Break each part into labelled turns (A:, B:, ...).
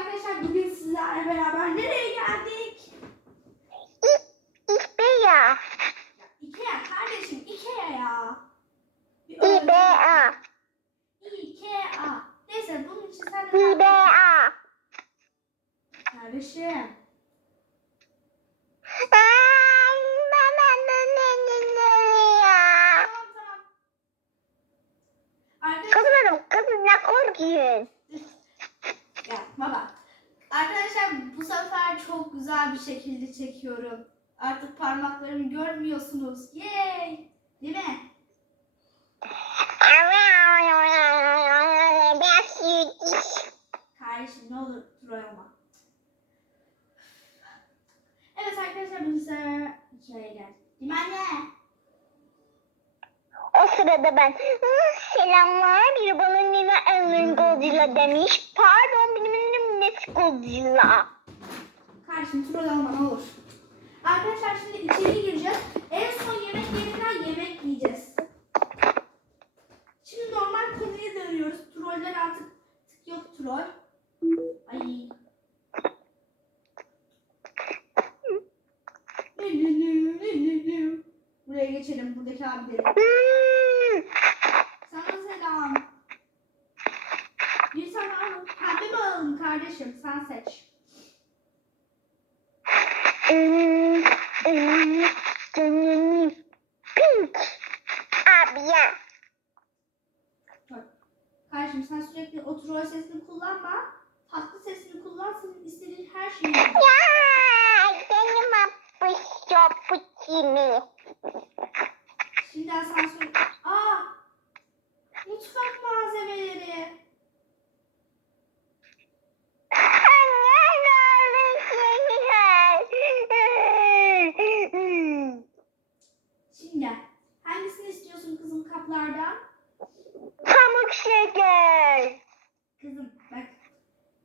A: arkadaşlar bugün sizlerle beraber nereye geldik?
B: İBA.
A: Ikea kardeşim Ikea ya.
B: İBA.
A: Ikea. Neyse bunun için sen de
B: İBA.
A: Kardeşim.
B: Kızım, kızım ne korkuyorsun?
A: Ya baba. Arkadaşlar bu sefer çok güzel bir şekilde çekiyorum. Artık parmaklarımı görmüyorsunuz. Yay! Değil mi? Kardeşim ne olur olma. Evet arkadaşlar bu sefer hikayeye geldik. Değil mi?
B: O sırada ben "Hı, selamlar bir bana Nina Godzilla demiş. Pardon Net Godzilla.
A: Kardeşim troll olma olur. Arkadaşlar şimdi içeri gireceğiz. En son yemek yerinden yemek yiyeceğiz. Şimdi normal konuya dönüyoruz. Troller artık tık yok troll. Ay. Buraya geçelim buradaki abileri.
B: Hmm,
A: Sana selam. Bir sana alın. Pembe mi alalım kardeşim? Sen seç.
B: hmm, hmm, hmm, Pink. Abi ya.
A: Bak. Kardeşim sen sürekli o troll sesini kullanma. Tatlı sesini kullan. Senin istediğin her şeyi yap.
B: Ya benim apışo puçimi.
A: Şimdi asansör... Aa! Mutfak malzemeleri. Şimdi hangisini istiyorsun kızım kaplardan?
B: Pamuk şeker.
A: Kızım bak.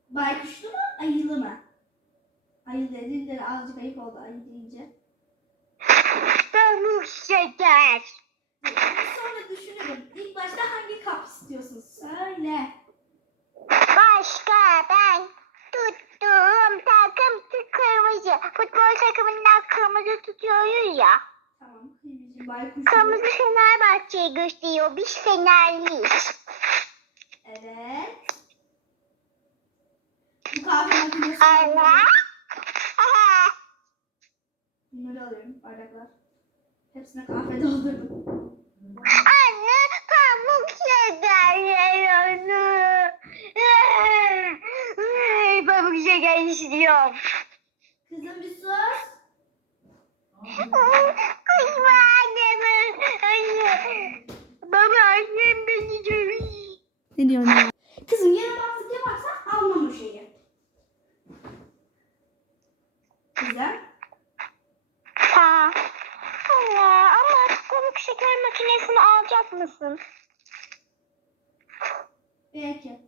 A: Baykuşlu mu ayılı mı? Ayı dediğinde de azıcık ayıp oldu ayı deyince.
B: Pamuk şeker.
A: Sonra düşünürüm. İlk başta hangi kap istiyorsun? Söyle.
B: Başka ben tuttuğum takım kırmızı. Futbol takımından kırmızı tutuyoruz ya.
A: Tamam.
B: Kırmızı Fenerbahçe'yi gösteriyor. Biz Fenerliyiz.
A: Evet. Bu kahve makinesi.
B: Aha.
A: Bunları alıyorum bardaklar. Hepsine kahve doldurdum.
B: Anne pamuk şeker yer onu. Pamuk şeker istiyorum.
A: Kızım bir sus.
B: Kızma annemi. Anne. Baba annem beni dövüyor.
A: Ne diyorsun ya? Kızım yaramazlık yaparsan almam o şeyi. Güzel.
B: Ha. Allah ama pamuk şeker makinesini alacak mısın?
A: Belki.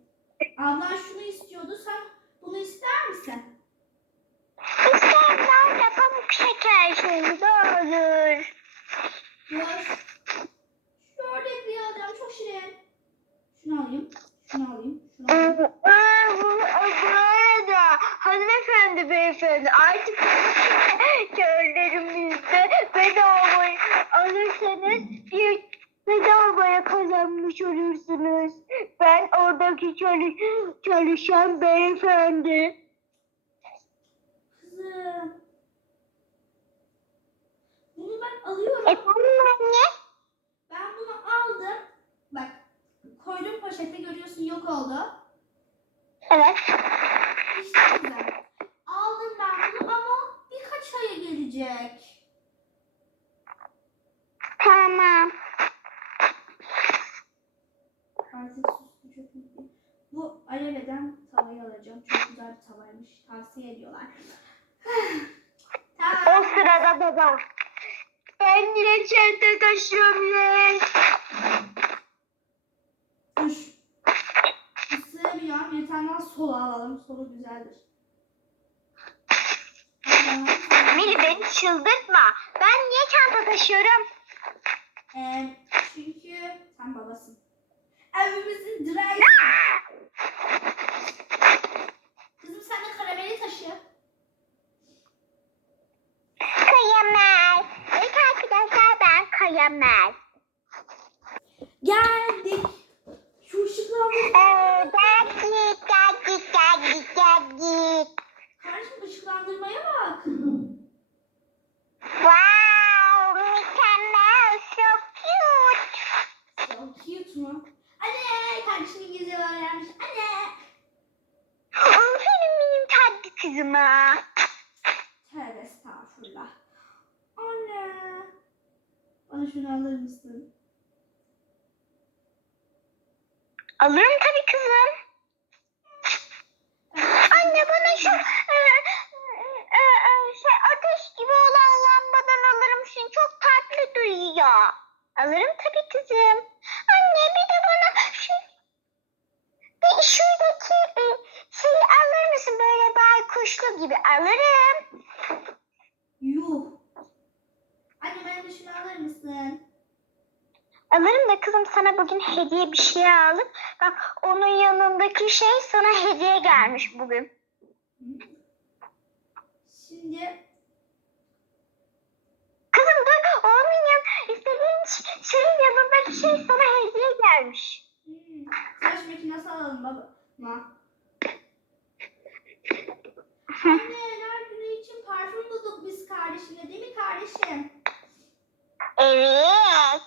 A: Ablan şunu istiyordu. Sen bunu ister misin?
B: İsterim nerede pamuk şeker şimdi de olur.
A: Dur. Şu ördekliği alacağım. Çok şirin. Şunu alayım. Şunu alayım. Şunu alayım.
B: Bu arada hanımefendi beyefendi artık körlerimizde bedavaya alırsanız bir bedavaya kazanmış olursunuz. Ben oradaki çalış çalışan beyefendi.
A: Kızım. Bunu ben alıyorum.
B: Efendim anne?
A: Ben bunu aldım. Bak. Koydum poşete görüyorsun yok oldu.
B: Evet.
A: İşte güzel. Aldım ben bunu ama aya gelecek.
B: Tamam.
A: Artık süslü çok iyi. Bu Aleve'den tavayı alacağım. Çok güzel bir tavaymış. Tavsiye ediyorlar.
B: O
A: tamam.
B: sırada baba. Ben yine çanta taşıyorum.
A: Sığmıyorum. Bir tane daha sola alalım. Solu güzeldir.
B: Ameli beni çıldırtma. Ben niye çanta taşıyorum?
A: Ee, çünkü sen babasın. Evimizin direği. Kızım
B: sen de karameli taşı. Kıyamaz. Evet arkadaşlar ben kıyamaz.
A: Geldik. Şu ışıklar mı?
B: Ee, geldik geldik geldik geldik.
A: Kardeşim ışıklandırmaya bak.
B: Kızıma.
A: Tövbe estağfurullah. Anne. Bana şunu alır mısın?
B: Alırım tabii kızım. Anne bana şu e, e, e, şey ateş gibi olan lambadan alır mısın? Çok tatlı duyuyor. Alırım tabii kızım. Anne bir de bana şu bir şuradaki e, şeyi alır mısın? Böyle baykuşlu gibi alırım.
A: Yuh. Anne bana da şunu alır mısın?
B: Alırım da kızım sana bugün hediye bir şey aldım. Bak onun yanındaki şey sana hediye gelmiş bugün.
A: Şimdi
B: Kızım dur onun yan, istediğin ş- şeyin yanındaki şey sana hediye gelmiş.
A: hmm, tıraş makinesi alalım baba. Ma. Anne her günü için parfüm bulduk biz kardeşimle değil mi kardeşim?
B: Evet.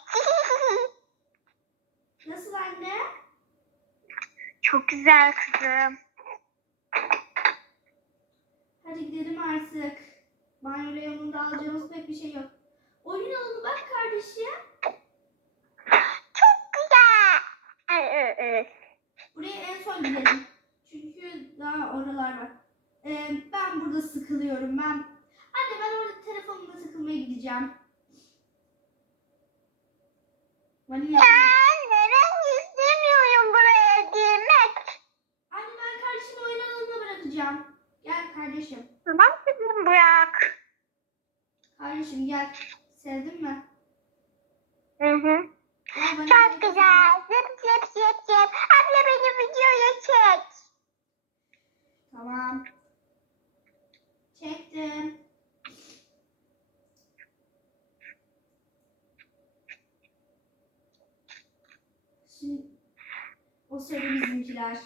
A: Nasıl anne?
B: Çok güzel kızım.
A: Hadi gidelim artık. Banyo reyonunda alacağımız pek bir şey yok. Oyun alanı bak kardeşim.
B: Çok güzel. Ay, ay, ay.
A: Buraya en son gidelim. Çünkü daha oralar var. Ee, ben burada sıkılıyorum. Ben Anne ben orada telefonumla sıkılmaya gideceğim. Vanilya.
B: Anne ben istemiyorum buraya girmek.
A: Anne ben kardeşimi oyun alanına bırakacağım. Gel kardeşim.
B: Tamam kızım bırak.
A: Kardeşim gel. Sevdin mi?
B: Hı hı. Çok güzel. Zıp zıp zıp zıp. Abla beni videoya çek.
A: Tamam. Çektim. Şimdi o sırada bizimkiler.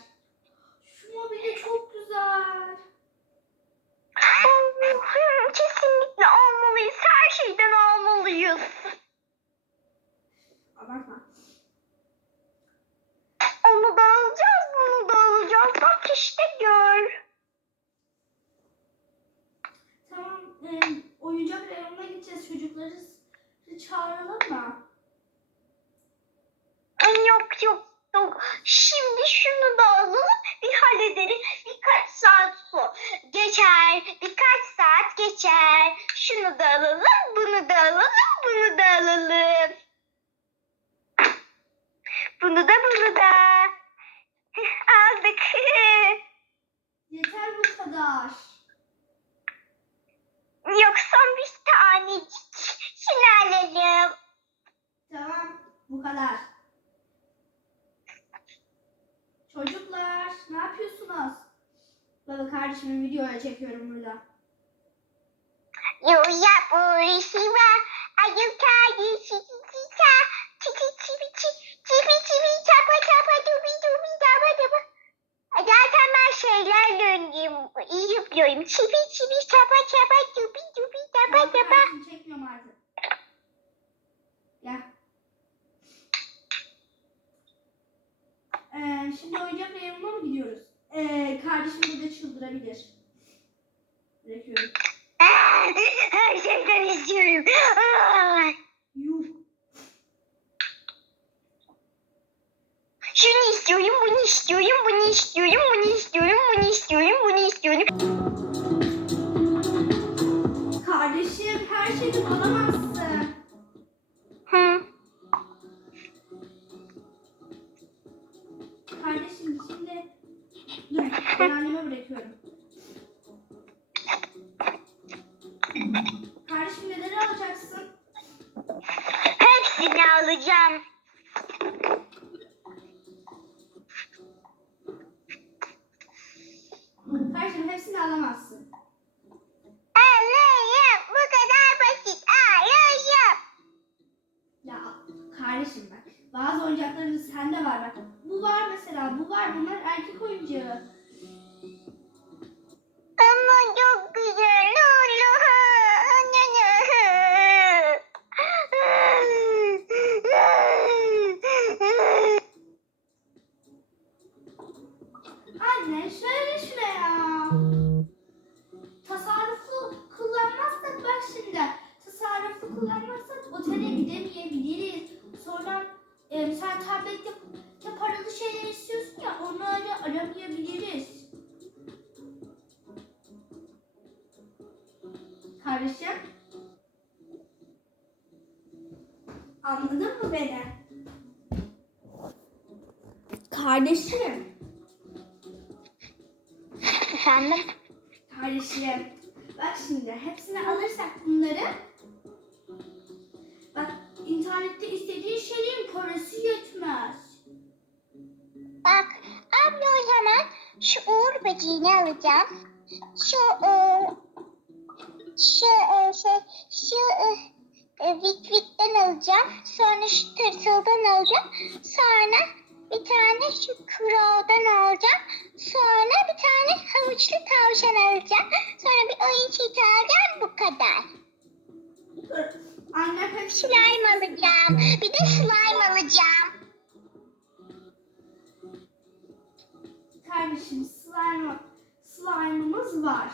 B: Şunu da alalım. Bunu da alalım. Bunu da alalım. Şeylerle önlüyüm. İyi yapıyorum. Çivi çivi çapa çapa dubi dubi daba daba.
A: Ya kardeşim bak bazı oyuncaklarımız sende var bak. Bu var mesela bu var bunlar erkek oyuncağı.
B: Ama çok güzel.
A: Kardeşim. Anladın mı beni? Kardeşim.
B: Efendim?
A: Kardeşim. Bak şimdi hepsini alırsak bunları. Bak internette istediğin şeylerin parası yetmez.
B: Bak abla o zaman şu uğur böceğini alacağım. Şu e, Tırtıldan alacağım. Sonra bir tane şu Crow'dan alacağım. Sonra bir tane havuçlu tavşan alacağım. Sonra bir oyun çiti alacağım. Bu kadar.
A: Anne hep
B: Slime alacağım. Bir de slime alacağım.
A: Kardeşim slime, slime'ımız var.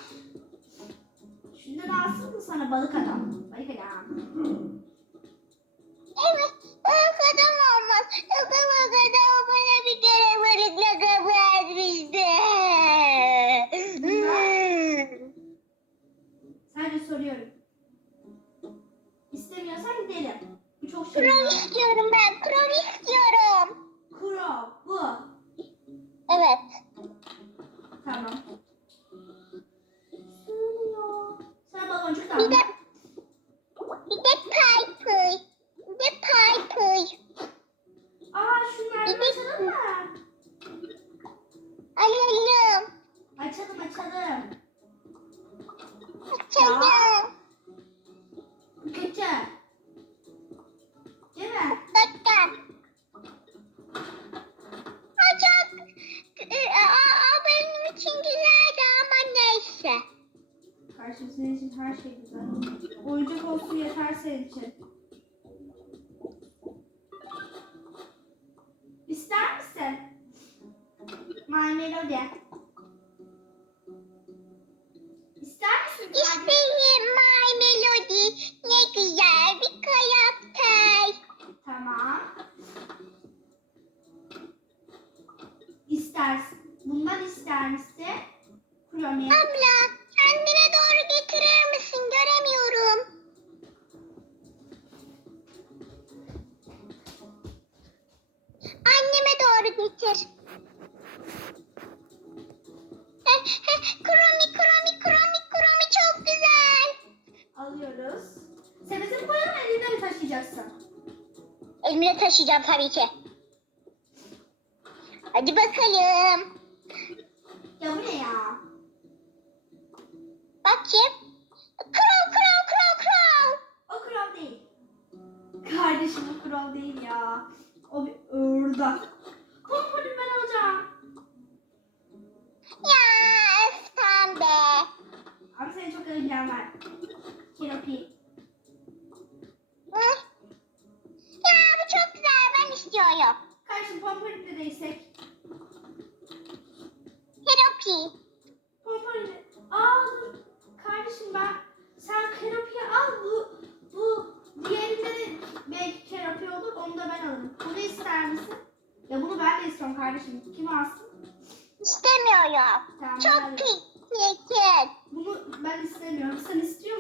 A: Şundan alsın mı sana balık adam? Balık adam.
B: Evet, adam olmaz. Balık adam bana bir kere balıkla kapatmıştı.
A: Sadece soruyorum. İstemiyorsan gidelim. Bu çok şey var.
B: istiyorum ben,
A: şey güzel. Oyuncak olsun yeter senin için.
B: Taşıyacağım tabii ki. Hadi bakalım.
A: Ya bu ne ya?
B: Bakayım. Crow, crow, crow, crow.
A: O kral değil. Kardeşim o kral değil ya. O bir ördek. Pomponum ben alacağım.
B: Ya öf pembe.
A: Ama senin çok ilgilen var. Keropi.
B: İstiyorum.
A: Kardeşim pomponum de değsek.
B: Heropi.
A: Pomponum Aa dur. Kardeşim ben sen keropiyi al bu bu diğerinde de belki keropi olur onu da ben alırım. Bunu ister misin? Ya bunu ben de istiyorum kardeşim. Kim alsın?
B: İstemiyorum.
A: Tamam,
B: Çok
A: alayım.
B: pis.
A: Bunu ben istemiyorum. Sen istiyor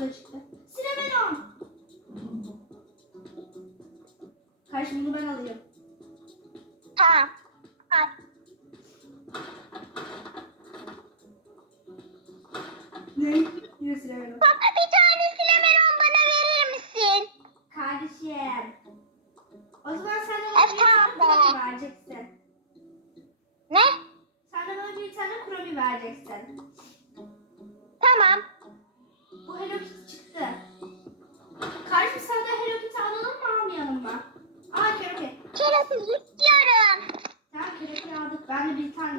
A: Da çıktı. Sinemelon. Karşı bunu ben alayım.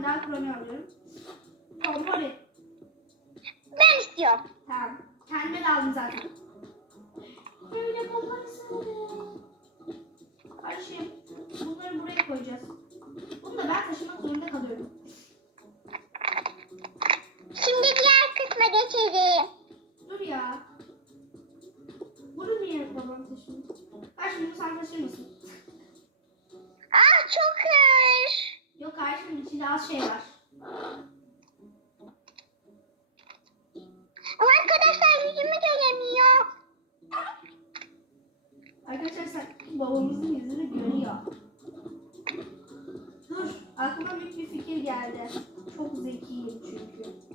B: Tane
A: daha kromi alıyorum. Pompori.
B: Ben istiyorum.
A: Tamam. Kendime de aldım zaten. Böyle sanırım. Kardeşim bunları buraya koyacağız. Bunu da ben taşımak zorunda kalıyorum.
B: Şimdi diğer kısma geçelim.
A: Dur ya. Bunu niye babam taşımıyor? Kardeşim bunu sen taşır mısın?
B: Ah çok hır.
A: Yok kardeşim içinde az şey var.
B: Ama arkadaşlar yüzümü göremiyor.
A: Arkadaşlar sen babamızın yüzünü görüyor. Dur aklıma büyük bir fikir geldi. Çok zekiyim çünkü.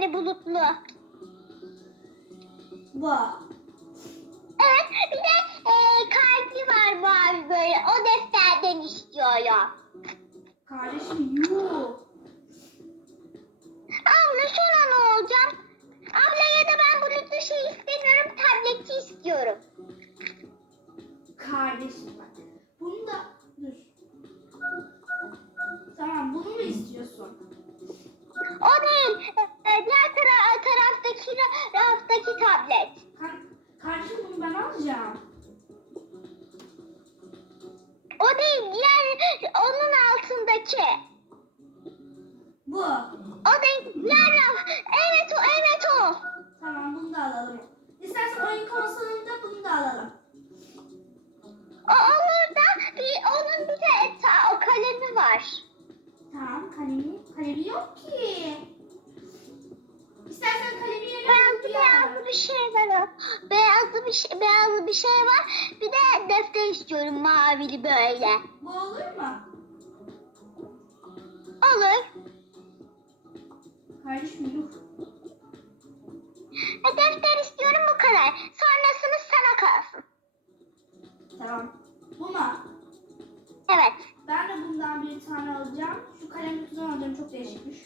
B: Var ya hani bulutlu.
A: Bu.
B: Evet bir de e, kalbi var mavi böyle. O defterden istiyorum.
A: Kardeşim yuh.
B: Abla sonra ne olacak? Abla ya da ben bulutlu şey istemiyorum. Tableti istiyorum.
A: Kardeşim bak. Bunu da dur. Tamam bunu mu istiyorsun?
B: O değil. Diğer tara taraftaki raftaki tablet.
A: Ka- kardeşim bunu ben alacağım.
B: O değil. Diğer onun altındaki.
A: Bu.
B: O değil. Diğer raf. Evet o evet o.
A: Tamam bunu da alalım. İstersen oyun konsolunda bunu da alalım.
B: O olur da bir, onun bir de o kalemi var.
A: Tamam kalemi. Kalemi yok ki. İstersen kalemi yerine kutuyu
B: beyazlı bir şey var. Beyazlı bir şey, beyazlı bir şey var. Bir de defter istiyorum mavili böyle.
A: Bu olur mu?
B: Olur.
A: Kardeşim yuh.
B: E, defter istiyorum bu kadar. Sonrasını sana kalsın.
A: Tamam. Bu mu?
B: Evet.
A: Ben de bundan bir tane alacağım. Şu kalem kutudan alacağım. Çok değişikmiş.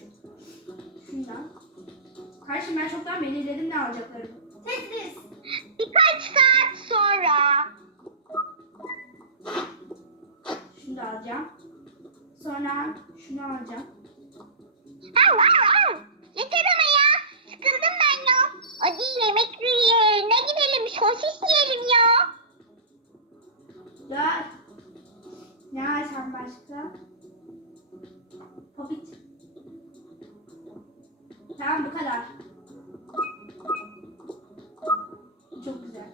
A: Şundan. Kardeşim ben çoktan belirledim ne alacaklarımı. Tetris.
B: Birkaç saat sonra.
A: Şunu da alacağım. Sonra şunu alacağım.
B: Au, au, au. Yeter ama ya. Sıkıldım ben ya. Hadi yemek yerine gidelim. Sosis yiyelim ya.
A: Gel. Ne alsam başka? Popit. Tamam bu kadar. Çok güzel.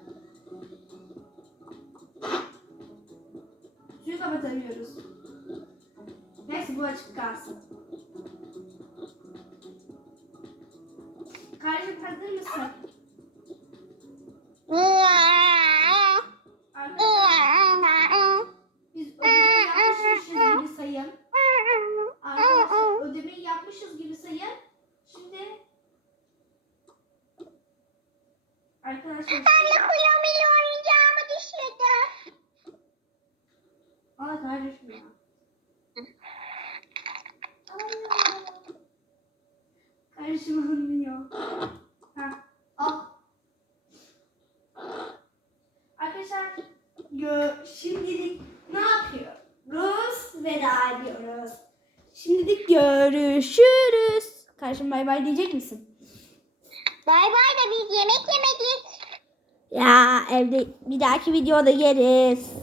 A: Suyu kapatamıyoruz. Neyse bu açık kalsın. Arkadaşlar
B: de kuyumuyla oynayacağımı düşündüm.
A: Aa ya. Aa. Kardeşim alınmıyor. Ha, al. Arkadaşlar gö şimdilik ne yapıyoruz? Veda ediyoruz. Şimdilik görüşürüz. Kardeşim bay bay diyecek misin?
B: Bay bay da biz yemek yemedik.
A: Ya evde bir dahaki videoda.
B: Hmm.